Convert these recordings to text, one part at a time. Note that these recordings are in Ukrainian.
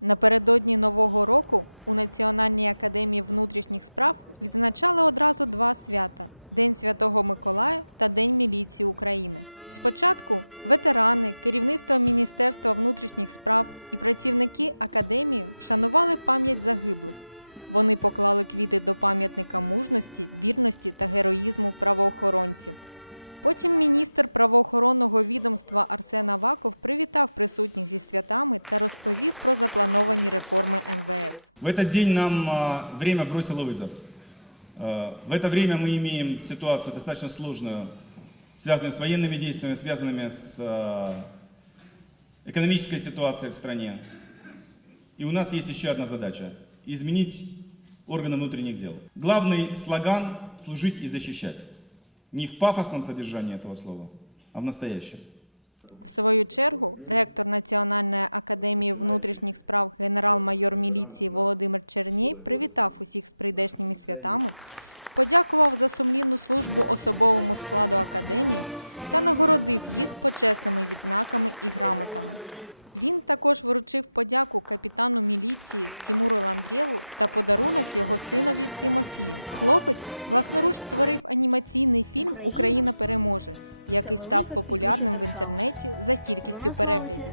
Напередодні Нового року у Національній академії внутрішніх справ відзначали одразу два свята: День Святого Миколая та День міліції України. Спочатку ветерани, керівництво Міністерства внутрішніх справ і працівники академії вшанували пам'ять загиблих. Вони поклали квіти до пам'ятника мужності, вірності та героїзму правоохоронців. Потім міністр правоохоронного відомства Арсен Аваков привітав присутніх зі святами та розповів про заплановані реформи МВС. В этот день нам а, время бросило вызов. Э, В это время мы имеем ситуацию достаточно сложную, связанную с военными действиями, связанными с а, экономической ситуацией в стране. И у нас есть еще одна задача – изменить органы внутренних дел. Главный слоган – служить и защищать. Не в пафосном содержании этого слова, а в настоящем. В свою чергу ректор Національної академії внутрішніх справ генерал-майор міліції Володимир Черній привітав усіх з прийдешніми святами, подякував за сумлінну службу особовому складу академії та нагородив їх почесними відзнаками і грамотами. Він також вручив подяку капітану міліції Тимуру Ландрєву та подарунок його синові Тимофію. Хлопець власноруч створив анімаційний фільм Україна переможе, який став популярним в інтернеті за кількістю переглядів.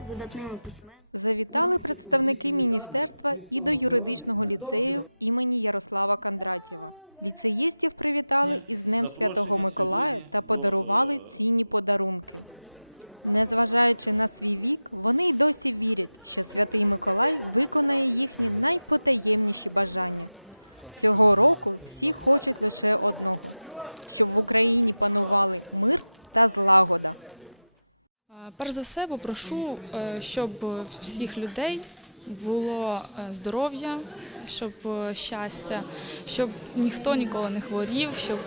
Завітали представники міністерства і до юридичного ліцею імені Ярослава Кондратєва. Ліцеїстів привітали із Днем Святого Миколая та подарували цінні подарунки. Незважаючи на свій вік, вони й досі вірять, що святий Миколай виконає їхні найпотаємніші бажання. Цього року всі хочуть лише одного: щоб в Україні панували мир та злагода. Перш за все попрошу, е, щоб всіх людей було е, здоров'я, щоб е, щастя, щоб ніхто ніколи не хворів, щоб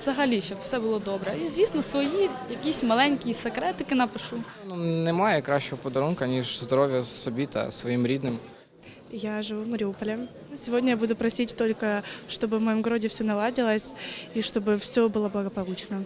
взагалі щоб все було добре. І звісно, свої якісь маленькі секретики напишу. Ну, немає кращого подарунка, ніж здоров'я собі та своїм рідним. Я живу в Мариуполе. Сегодня я буду просить только, чтобы в моем городе все наладилось и чтобы все было благополучно.